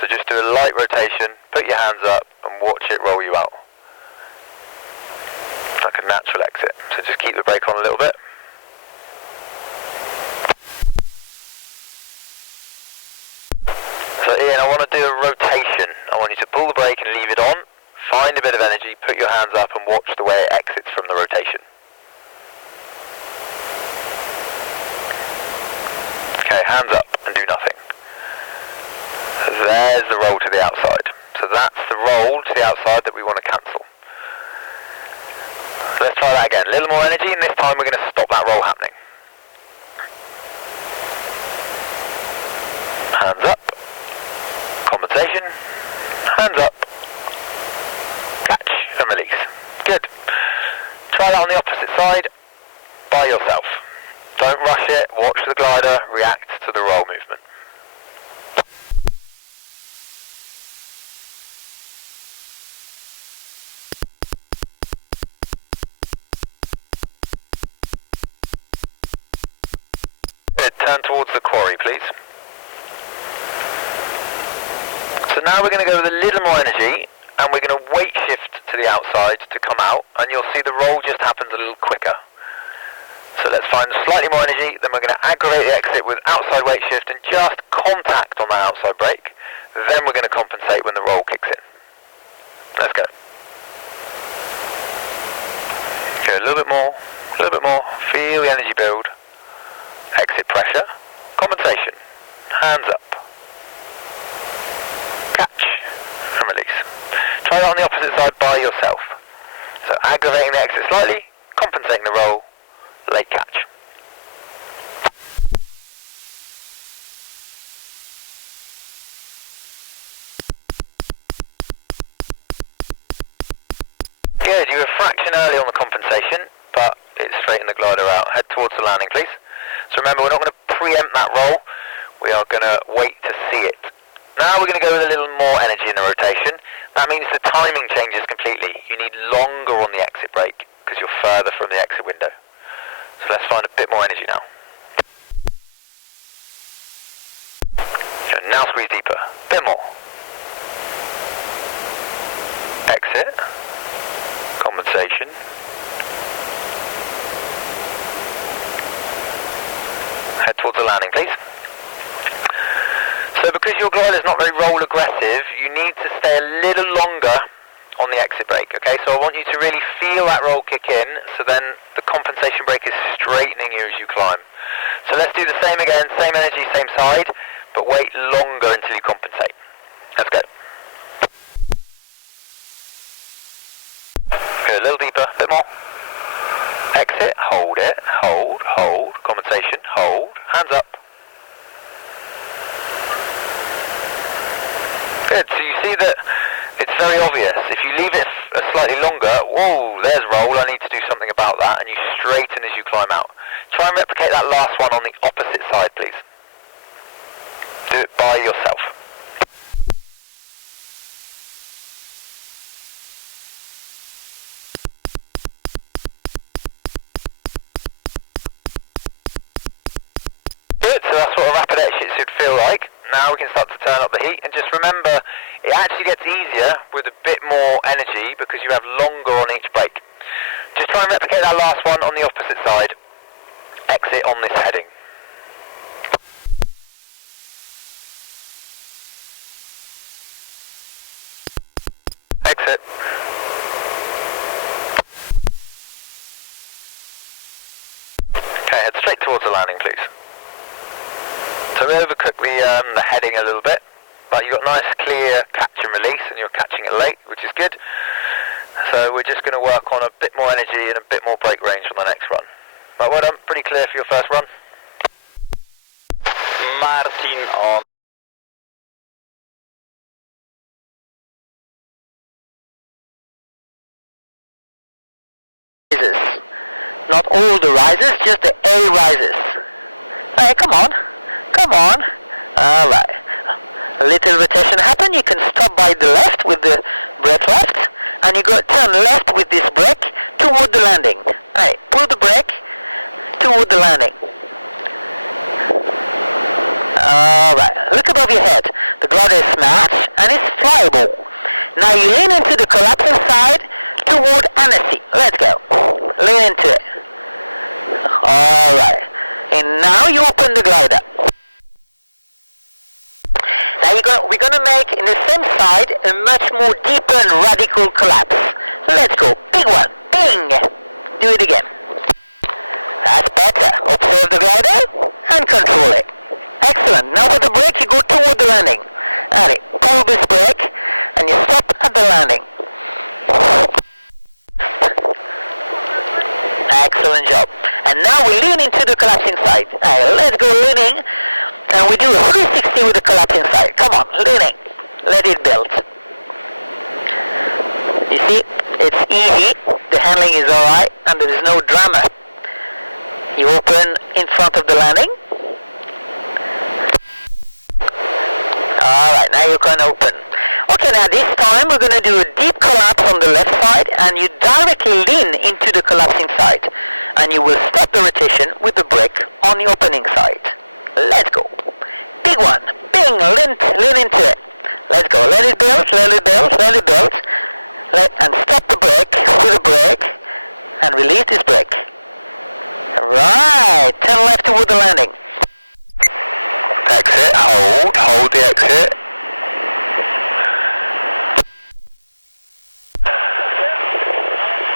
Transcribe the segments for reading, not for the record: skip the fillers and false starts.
So just do a light rotation, put your hands up and watch it roll you out. Like a natural exit. So just keep the brake on a little bit. So Ian, I want to do a rotation. I want you to pull the brake and leave it on, find a bit of energy, put your hands up and watch the way it exits from the rotation. Okay, hands up and do nothing. There's the roll to the outside. So that's the roll to the outside that we want to cancel. Let's try that again. A little more energy, and this time we're going to stop that roll happening. Hands up. Compensation. Hands up. Catch and release. Good. Try that on the opposite side by yourself. Don't rush it. Watch the glider react to the roll movement. Turn towards the quarry, please. So now we're going to go with a little more energy, and we're going to weight shift to the outside to come out, and you'll see the roll just happens a little quicker. So let's find slightly more energy, then we're going to aggravate the exit with outside weight shift and just contact on the outside brake. Then we're going to compensate when the roll kicks in. Let's go. Okay, a little bit more, a little bit more. Feel the energy build. Exit pressure, compensation, hands up, catch and release. Try that on the opposite side by yourself. So aggravating the exit slightly, compensating the roll, late catch. Good, you were a fraction early on the compensation, but it straightened the glider out. Head towards the landing, please. So remember, we're not going to preempt that roll, we are going to wait to see it. Now we're going to go with a little more energy in the rotation. That means the timing changes completely. You need longer on the exit brake, because you're further from the exit window. So let's find a bit more energy now. So now squeeze deeper, a bit more. Exit, compensation. Head towards the landing, please. So because your glider is not very roll aggressive, you need to stay a little longer on the exit brake, okay? So I want you to really feel that roll kick in, so then the compensation brake is straightening you as you climb. So let's do the same again, same energy, same side, but wait longer until you compensate. Let's go. Go a little deeper, a bit more. Exit, hold it, hold, compensation, hold, hands up. Good, so you see that it's very obvious. If you leave it slightly longer, whoa, there's roll, I need to do something about that, and you straighten as you climb out. Try and replicate that last one on the opposite side, please. Do it by yourself. So that's what a rapid exit should feel like. Now we can start to turn up the heat, and just remember, it actually gets easier with a bit more energy because you have longer on each brake. Just try and replicate that last one on the opposite side. Exit on this heading. Exit. Okay, head straight towards the landing, please. So we overcooked the heading a little bit, but you've got nice clear catch and release, and you're catching it late, which is good. So we're just going to work on a bit more energy and a bit more brake range on the next run. But well done, pretty clear for your first run. Martin on. Rises. Not all the rises, just the A rises. Hey, come on. Come on. Alright. A little rotation happen. You can stop by the left with the brake left, and you go turn left with this brake toward the landing. Alright, pull the brake toward the landing. Alright, look above your head. The glider is smashed and it's flyable. Now you lean into the collapsing side toward Annecy. Let's go. Lean into it. Alright. And now you open the glider. Now we're going to make in the same side a much more deeper and radical collapse. Let's go. Big one. Bing. Do it again. That's better. Observe the glider and control it. Excellent. Now with the brake you go toward the landing. Alright. Pull this brake and you stop at the landing. Excellent job. And now we lean into the collapsing side. Alright, let's go leaning. And we do a 360 with the collapsing side. Come on, leaning. Let it build. You see, it's easy. The handling is alright and there is no drama. You open in front of the landing. Alright, now you can open. Okay, now this time we're going to do a deep collapse on the left side and you directly lean into the collapsing side. And you will stop the rotation with the brake on the opening side. Let's go. Big one. Bing, lean into it. Let's go. Let it build, let it build, let it build. And stop the brake with the brake and release this brake. Right, turn left toward the landing. Exit, hold the exit.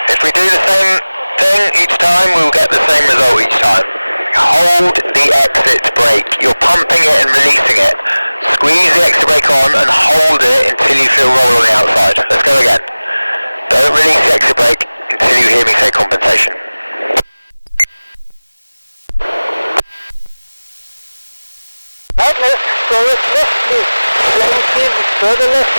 If we do the same thing each time, we'll get the same result each time. Hold the exit brake. You're pumping it and releasing it. Squeeze the exit brake on and hold it until you feel roll on the outside. Let's go again. Don't release the exit brake until you hear me say compensation. Lightness, forward left, please. Relative, further left.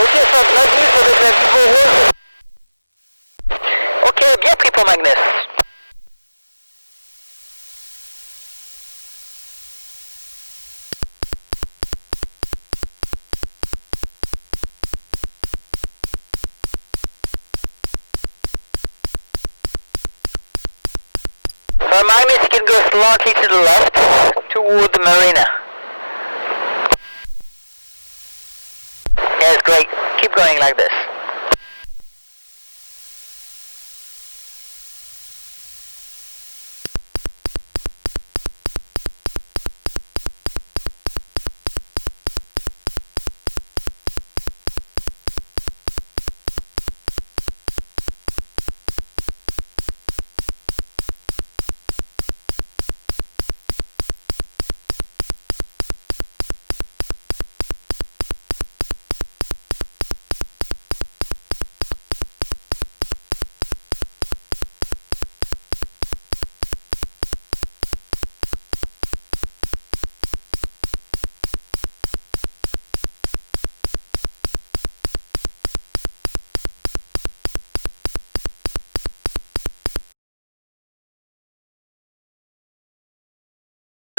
Ok, ça Magnus avec la Vivo rose. Ok, bien pris pour Magnus. So Magnus, you can go slightly to the left toward the marina. Yes, great. Keep going like this.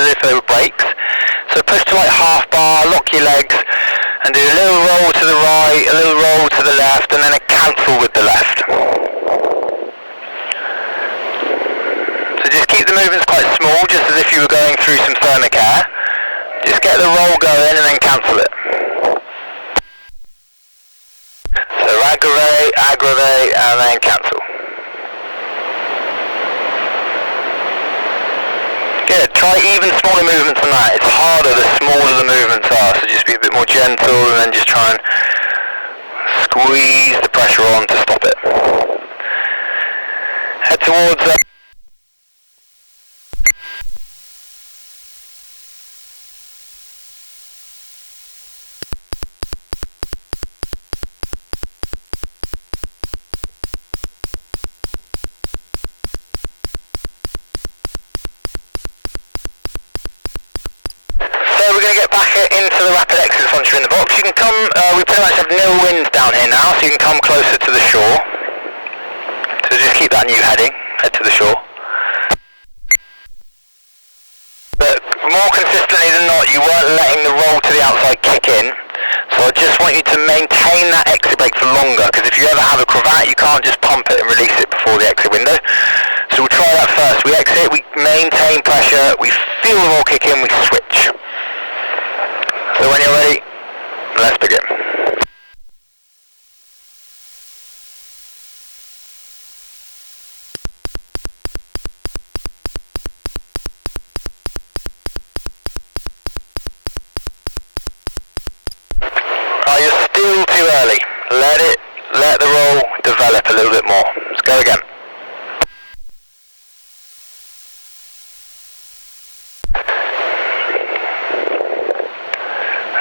As if they were brakes. So push to like half bar, lock your legs and do a little roll to the right, a little roll to the left and then a cancel with the left. So just keep the movements quite small, just as if you were going through some thermic air. Just get the roll going and then cancel it. So aggravate and then cancel. Good, try even smaller movements than that. It's harder the smaller the movements are, so just be a bit more gentle and then just try and squeeze the pressure on to stop it. Head towards So we're going to get back into the rapid exits once you're in the box. You can come, we pretty much have nil wind down here now, so you can come closer to the shore. So just keep that new heading, head to the shore. But more consistently than not, you weren't letting the roll to the outside kick in. So I just want you to maintain that exit brake for longer, because if you ever have a cravat, you can't just pump it and release it before the exit window. So we'll try that first. We exit, we maintain pressure, we feel the roll kick in, we switch. So when you're ready, let's begin. You're still too early. Let the roll develop a little bit more. Let's go again.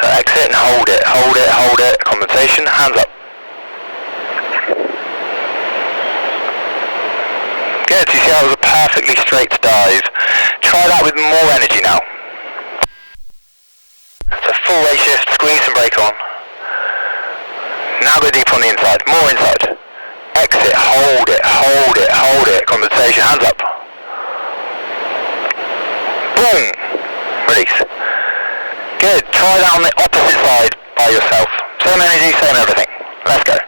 Exit and hold it. Compensation, hands up. Good, you see that was a perfectly straight dive. Try that with more energy now. So full weight shift, squeeze and brake on. Now go deep on the inside, more inside. Exit, hold it. Compensation, hands up. Boom! Release. Good, try that on the opposite side by yourself. Same energy, same everything. Let's go.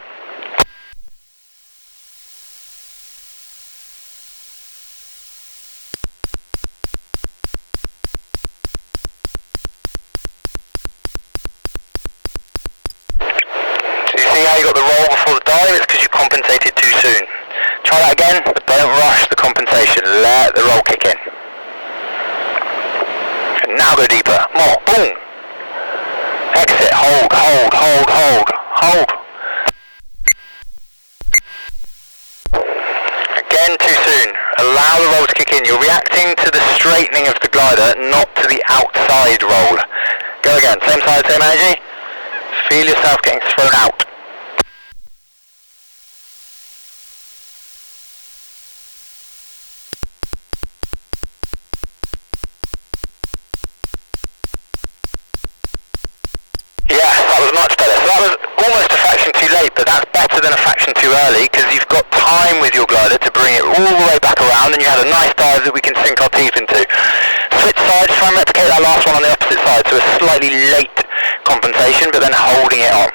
How you got the roll before the dive? It's because you compensated too soon. Try that again, but don't rush the compensation. Let the roll kick in. And now go deeper. More. Boom. Exit. Hold. Again, too soon. Allow the roll to kick in. You're reacting to the straightening of the glider, not to the outside roll. Go again. Same side, same energy. Feel yourself getting thrown out. Much better. So that was almost a fraction too late, but that's better than a fraction too early because you've got time with your glider to bring it all the way back around and you had a nice dive that we can sink our teeth into. Switch sides, try and replicate that last one on the opposite side, so a slightly late compensation but then holding it on.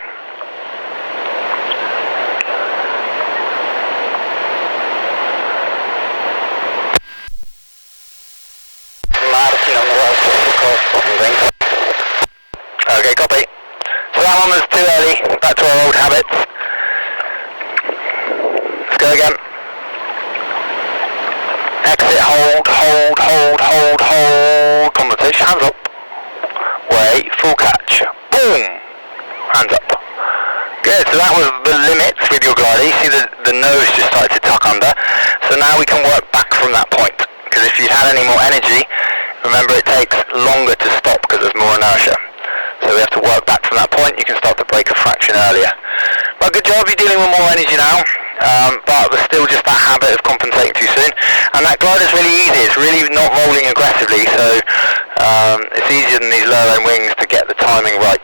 Okay, copy. So that one was too early, back to our old habits. Let's go again. Exit, hold. Compensation, hands up. Wait, full catch. Boom! Hands up. Good, so that was the limits with your glider. You see the nose just started to tuck under. So now we can work back from that point. Because if you'd had any more energy, remember it takes longer to stop because there's more inertia. So we have to work back from that point. You can start to break a fraction earlier. But good job, you're dealing with more energy now. But there's still just that habit of compensating too soon. And that glider's really easy. It's really not rolling aggressively. So it's easier than these low-end wings to get the timing right.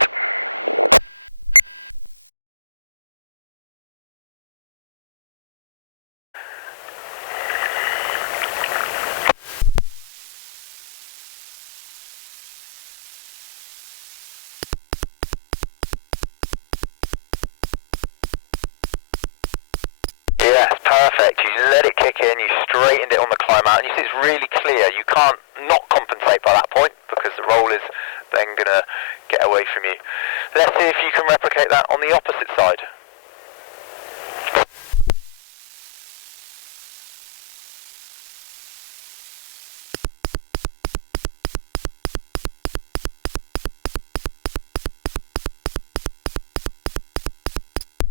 Perfect. You let it kick in, you straightened it on the climb out, and you see it's really clear. You can't not compensate by that point because the roll is then going to get away from you. Let's see if you can replicate that on the opposite side.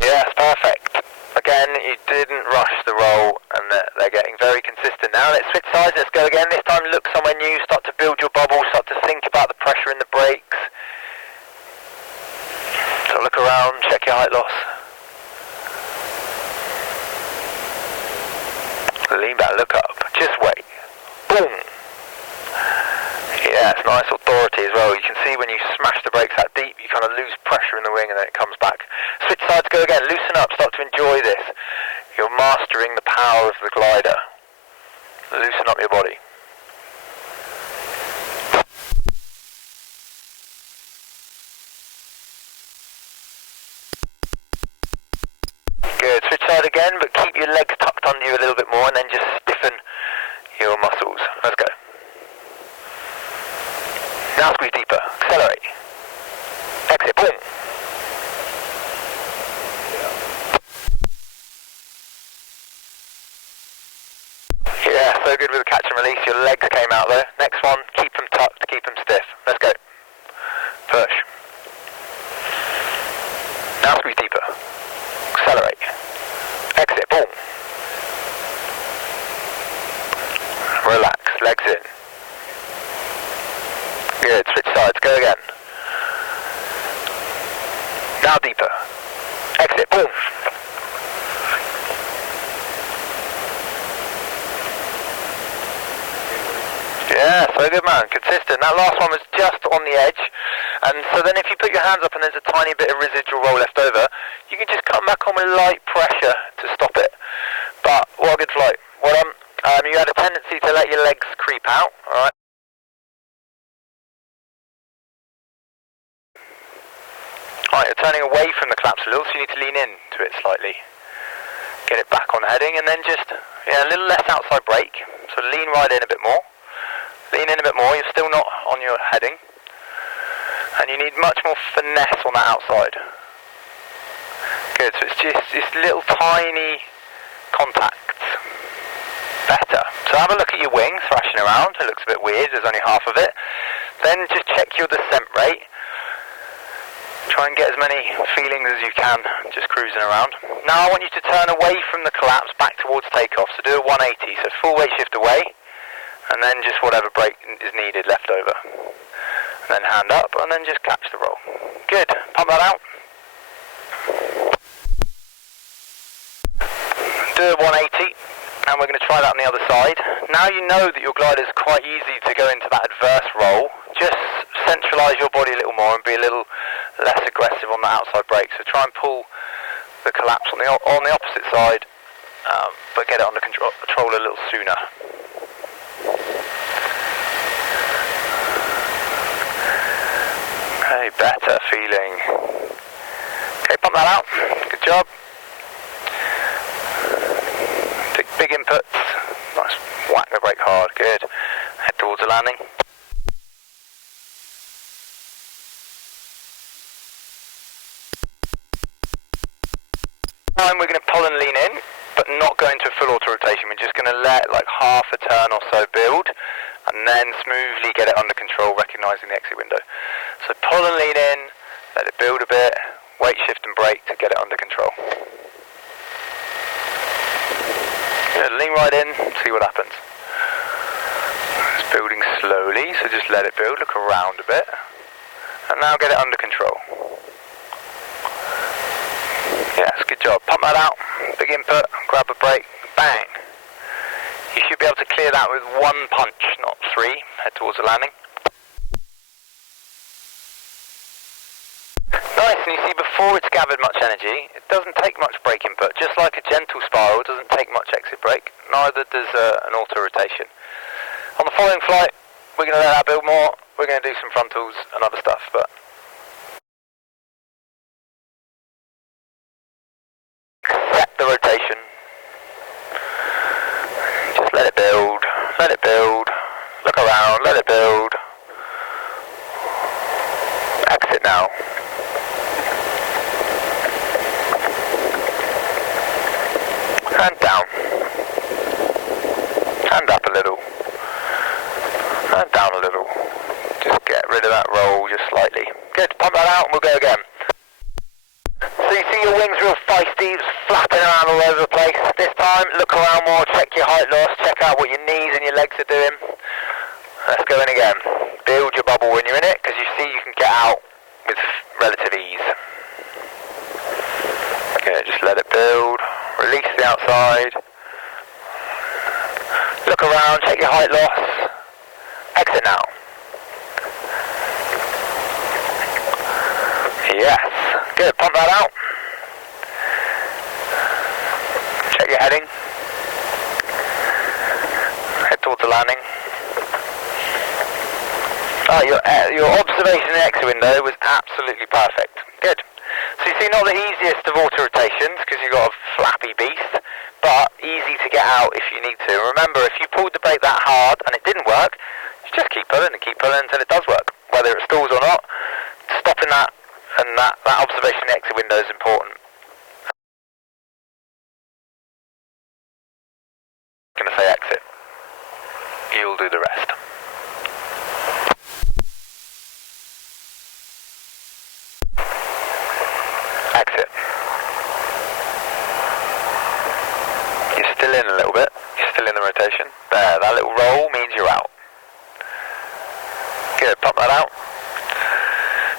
Yes, perfect. Again, you didn't rush the roll, and they're getting very consistent now. Let's switch sides, let's go again. This time look somewhere new, start to build your bubble, start to think about the pressure in the brakes. So look around, check your height loss. Lean back, look up, just wait. Boom! Yeah, it's nice authority as well. You can see when you smash the brakes that deep, you kind of lose pressure in the wing and then it comes back. Switch sides, go again, loosen up, start to enjoy this. You're mastering the power of the glider. Loosen up your body. Good, switch side again, but keep your legs tucked under you a little bit more and then just stiffen Now squeeze deeper. Accelerate. Exit. Boom. Yeah, so good with the catch and release. Your legs came out though. Next one, keep them tucked, keep them stiff. Let's go. Push. Now squeeze deeper. Accelerate. Exit. Boom. Relax. Legs in. Good. Switch sides. Go again. Now deeper. Exit. Boom. Yeah, so good man, consistent. That last one was just on the edge, and so then if you put your hands up and there's a tiny bit of residual roll left over, you can just come back on with light pressure to stop it. But what a good flight. Well done. You had a tendency to let your legs creep out, alright? Alright, you're turning away from the collapse a little, so you need to lean in to it slightly. Get it back on heading, and then just, yeah, a little less outside brake, so lean right in a bit more. Lean in a bit more, you're still not on your heading. And you need much more finesse on that outside. Good, so it's just little tiny contacts. Better. So have a look at your wing thrashing around. It looks a bit weird, there's only half of it. Then just check your descent rate. Try and get as many feelings as you can, just cruising around. Now I want you to turn away from the collapse back towards takeoff. So do a 180, so full weight shift away. And then just whatever brake is needed left over. And then hand up, and then just catch the roll. Good. Pump that out. Do a 180, and we're going to try that on the other side. Now you know that your glider is quite easy to go into that adverse roll. Just centralise your body a little more and be a little less aggressive on the outside brake. So try and pull the collapse on the opposite side, but get it under control a little sooner. Okay, better feeling. Okay, pump that out. Good job. Big inputs. Nice. Whack the brake hard. Good. Head towards the landing. We're going to pull and lean in, but not go into a full auto rotation. We're just going to let like half a turn or so build, and then smoothly get it under control, recognising the exit window. So pull and lean in, let it build a bit, weight shift and brake to get it under control. Good, lean right in, see what happens. It's building slowly, so just let it build, look around a bit, and now get it under control. Yes, good job. Pump that out, big input, grab a brake, bang. You should be able to clear that with one punch, not three. Head towards the landing. Nice, and you see before it's gathered much energy, it doesn't take much brake input. Just like a gentle spiral doesn't take much exit brake, neither does an auto rotation. On the following flight, we're going to let that build more. We're going to do some frontals and other stuff, but accept the rotation. Just let it build, look around, let it build. Exit now. Hand down. Hand up a little. Hand down a little. Just get rid of that roll just slightly. Good, pump that out and we'll go again. So you see your wings real feisty, flapping around all over the place. This time, look around more, check your height loss, check out what your knees and your legs are doing. Let's go in again. Build your bubble when you're in it, because you see you can get out with relative ease. Okay, just let it build. Release the outside. Look around, check your height loss. Exit now. Yes. Good, pump that out. Check your heading. Head towards the landing. Your observation in the exit window was absolutely perfect. Good. So you see, not the easiest of auto rotations because you've got a flappy beast, but easy to get out if you need to. Remember, if you pulled the brake that hard and it didn't work, you just keep pulling and keep pulling until it does work. Well that observation exit window is important. I'm going to say exit. You'll do the rest. Exit. You're still in a little bit. You're still in the rotation. There, that little roll means you're out. Good, pop that out.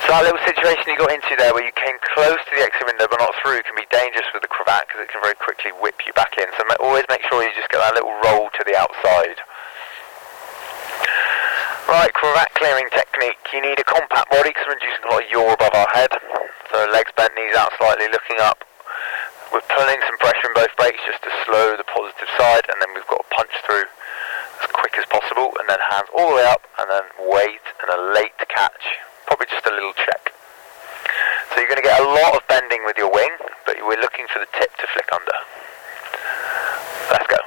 So that little situation you got into there where you came close to the exit window but not through can be dangerous with the Cravatte because it can very quickly whip you back in. So always make sure you just get that little roll to the outside. Right, Cravatte clearing technique. You need a compact body because we're inducing a lot of yaw above our head. So legs bent, knees out slightly, looking up. We're pulling some pressure in both brakes just to slow the positive side, and then we've got to punch through as quick as possible, and then hands all the way up, and then wait, and a late catch. Probably just a little check. So you're going to get a lot of bending with your wing, but we're looking for the tip to flick under. Let's go.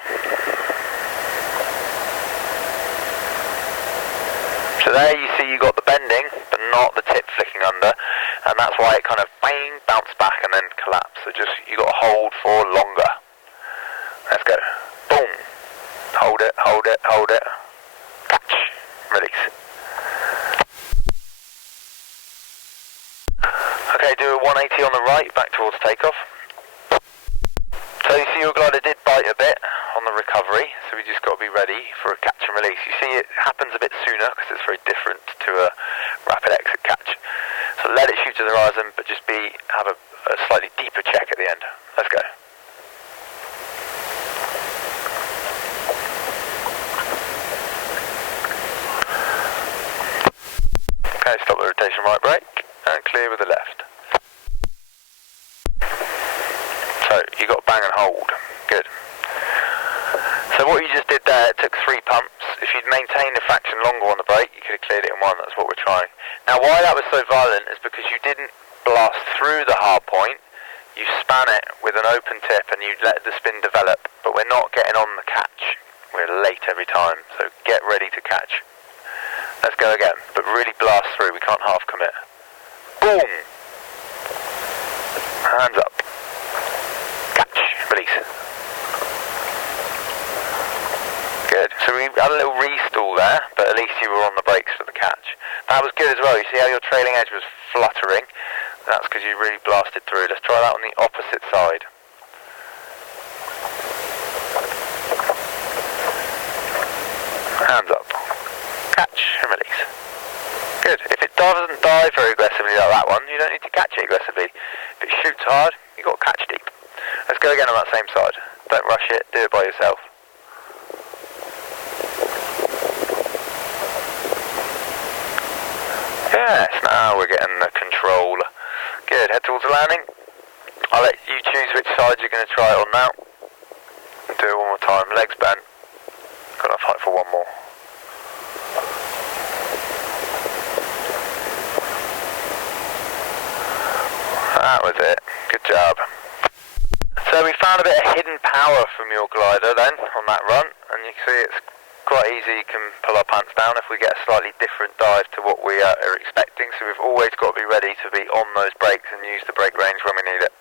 So there you see you got the bending, but not the tip flicking under, and that's why it kind of bang, bounce back and then collapse. So just, you got to hold for longer. Let's go. Boom. Hold it, hold it, hold it. Catch. Release. Okay, do a 180 on the right, back towards takeoff. So you see your glider did bite a bit on the recovery, so we just got to be ready for a catch and release. You see it happens a bit sooner because it's very different to a rapid exit catch. So let it shoot to the horizon, but just have a slightly deeper check at the end. Let's go. Okay, stop the rotation right brake and clear with the left. So you got bang and hold. Good. So what you just did there, it took 3 pumps. If you'd maintained a fraction longer on the brake, you could have cleared it in 1. That's what we're trying. Now why that was so violent is because you didn't blast through the hard point. You span it with an open tip and you let the spin develop. But we're not getting on the catch. We're late every time. So get ready to catch. Let's go again. But really blast through. We can't half commit. Boom! Hands up. Catch. Release. Good. So we had a little restall there, but at least you were on the brakes for the catch. That was good as well. You see how your trailing edge was fluttering? That's because you really blasted through. Let's try that on the opposite side. Hands up. Catch and release. Good. If it doesn't dive very aggressively like that one, you don't need to catch it aggressively. If it shoots hard, you've got to catch deep. Let's go again on that same side. Don't rush it, do it by yourself. Yes, now we're getting the control. Good, head towards the landing. I'll let you choose which side you're going to try it on now. Do it one more time, legs bent. Gotta fight for one more. That was it, good job. So we found a bit of hidden power from your glider then, on that run, and you can see it's quite easy, you can pull our pants down if we get a slightly different dive to what we are expecting, so we've always got to be ready to be on those brakes and use the brake range when we need it.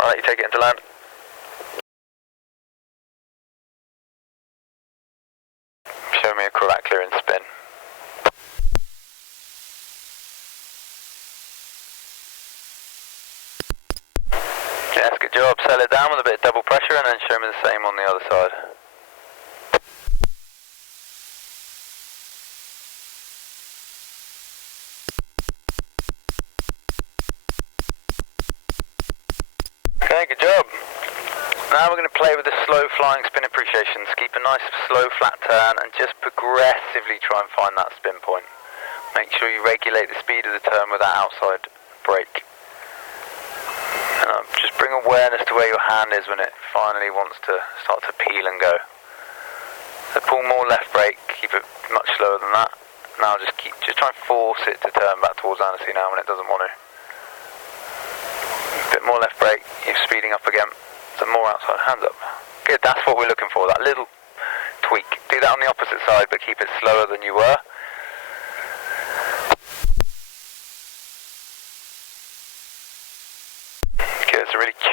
I'll let you take it into land. Show me a Cravatte Clearance spin. Yes, good job. Settle it down with a bit of double pressure and then show me the same on the other side. Okay, good job. Now we're going to play with the slow flying spin appreciations. Keep a nice slow flat turn and just progressively try and find that spin point. Make sure you regulate the speed of the turn with that outside brake. And just bring awareness to where your hand is when it finally wants to start to peel and go. So pull more left brake, keep it much slower than that. Now just try and force it to turn back towards Annecy now when it doesn't want to. A bit more left brake, you're speeding up again. Some more outside, hands up. Good, that's what we're looking for, that little tweak. Do that on the opposite side, but keep it slower than you were.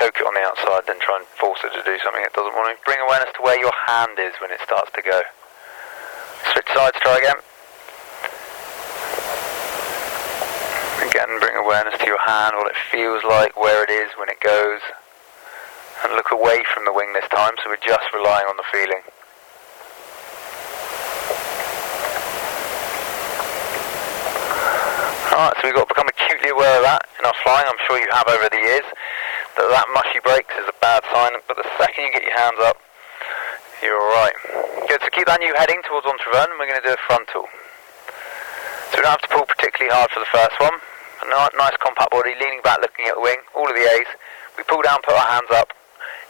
choke it on the outside, then try and force it to do something it doesn't want to. Bring awareness to where your hand is when it starts to go. Switch sides, try again. Again, bring awareness to your hand, what it feels like, where it is when it goes. And look away from the wing this time, so we're just relying on the feeling. Alright, so we've got to become acutely aware of that in our flying. I'm sure you have over the years. That mushy brakes is a bad sign, but the second you get your hands up, you're alright. Good, so keep that new heading towards Entrevern, and we're going to do a frontal. So we don't have to pull particularly hard for the first one. A nice compact body, leaning back, looking at the wing, all of the A's. We pull down, put our hands up.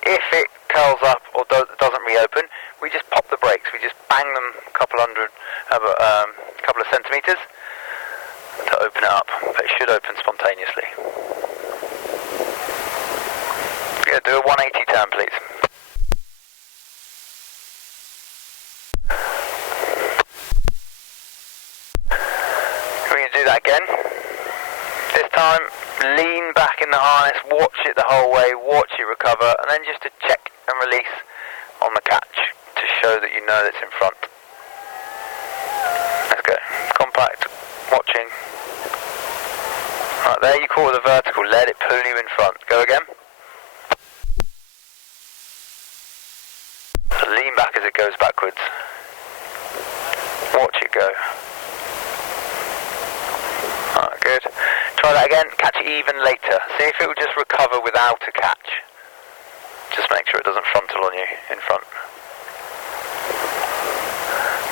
If it curls up or doesn't reopen, we just pop the brakes. We just bang them a couple of centimetres to open it up. But it should open spontaneously. Yeah, do a 180 turn, please. We're going to do that again. This time, lean back in the harness, watch it the whole way, watch it recover, and then just to check and release on the catch to show that you know it's in front. Let's go. Compact, watching. Right, there you caught the vertical, let it pull you in front. Go again. Lean back as it goes backwards. Watch it go. Alright, good. Try that again, catch it even later. See if it will just recover without a catch. Just make sure it doesn't frontal on you in front.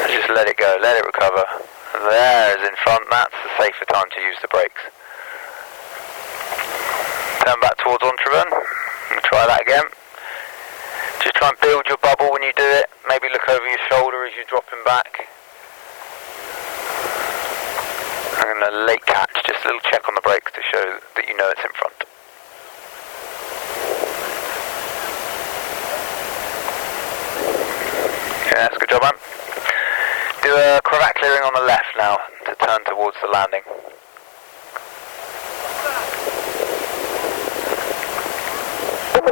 And just let it go, let it recover. There is in front, that's the safer time to use the brakes. Turn back towards Entrevern. Try that again. Just try and build your bubble when you do it. Maybe look over your shoulder as you're dropping back. And a late catch, just a little check on the brakes to show that you know it's in front. Yeah, that's a good job, man. Do a cravat clearing on the left now to turn towards the landing. Stop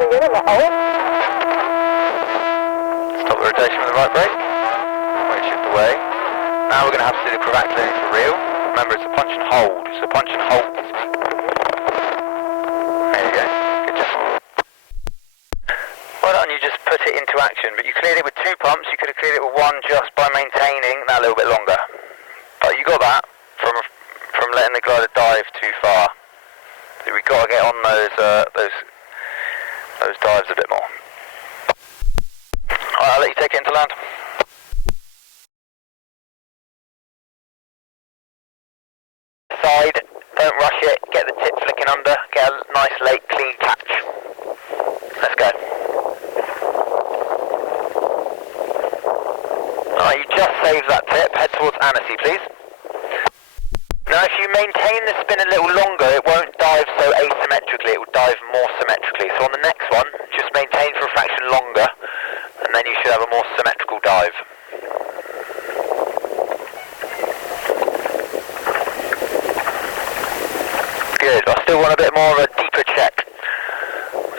the rotation with the right brake. Weight shift away. Now we're going to have to do the cravat clearing for real. Remember, it's a punch and hold, so punch and hold this week. There you go, good job. Why don't you just put it into action? But you cleared it with 2 pumps, you could have cleared it with 1 just by maintaining that little bit longer. But you got that from letting the glider dive too far. So we've got to get on those dives a bit more. Alright, I'll let you take it into land. Side, don't rush it, get the tip flicking under, get a nice late clean catch. Let's go. Alright, you just saved that tip, head towards Annecy please. Now if you maintain the spin a little longer, it won't dive so asymmetrically, it will dive more symmetrically. So on the next one, just maintain for a fraction longer, and then you should have a more symmetrical dive. Good, I still want a bit more of a deeper check.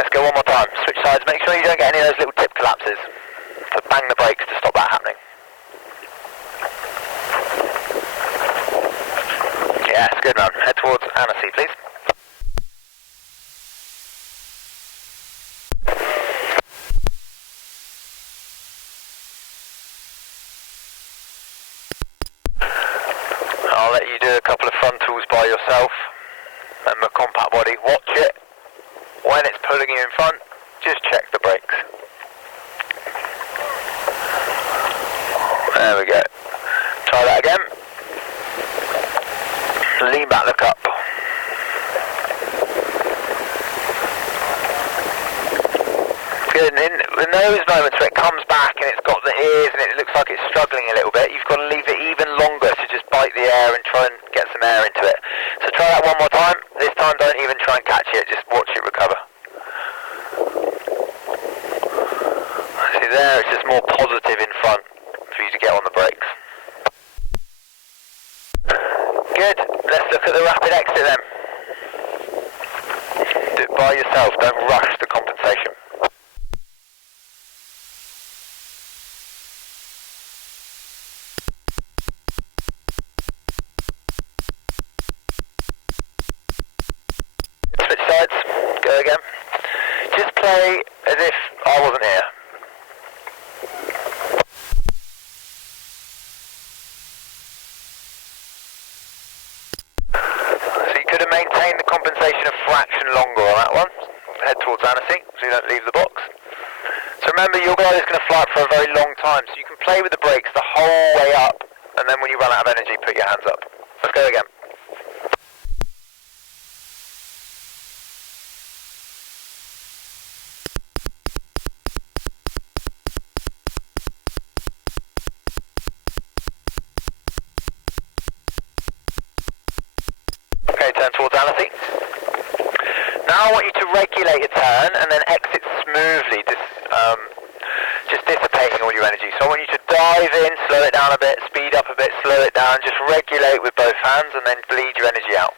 Let's go one more time. Switch sides, make sure you don't get any of those little tip collapses. So bang the brakes to stop that happening. Yes, good man. Head towards Annecy, please. I'll let you do a couple of frontals by yourself. Remember, compact body, watch it. When it's pulling you in front, just check the brakes. There we go. Try that again. Lean back, look up. Good, and in those moments where it comes back and it's got the ears and it looks like it's struggling a little bit, you've got to leave it even longer to just bite the air and try and get some air into it. So try that one more time. This time don't even try and catch it, just watch it recover. See there, it's just more positive in front for you to get on the brakes. Good, let's look at the rapid exit then. Do it by yourself, don't rush the competition. play as if I wasn't here. So you could have maintained the compensation a fraction longer on that one. Head towards Annecy, so you don't leave the box. So remember, your glider is going to fly up for a very long time, so you can play with the brakes the whole way up, and then when you run out of energy, put your hands up. Let's go again. Okay, turn towards Annecy. Now I want you to regulate a turn and then exit smoothly, just dissipating all your energy. So I want you to dive in, slow it down a bit, speed up a bit, slow it down, just regulate with both hands and then bleed your energy out.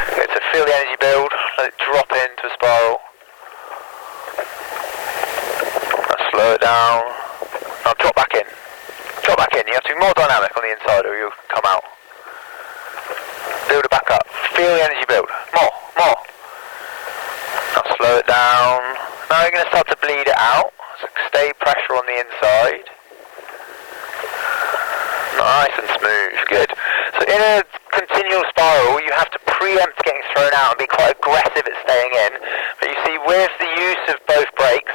Okay, so feel the energy build, let it drop into a spiral. Now slow it down. Now drop back in. Drop back in, you have to be more dynamic on the inside or you'll come out. Build it back up. Feel the energy build. More. Now slow it down. Now you're going to start to bleed it out. So stay pressure on the inside. Nice and smooth. Good. So in a continual spiral, you have to preempt getting thrown out and be quite aggressive at staying in. But you see, with the use of both brakes,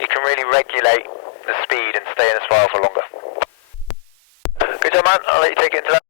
you can really regulate the speed and stay in a spiral for longer. Good job, man. I'll let you take it into that.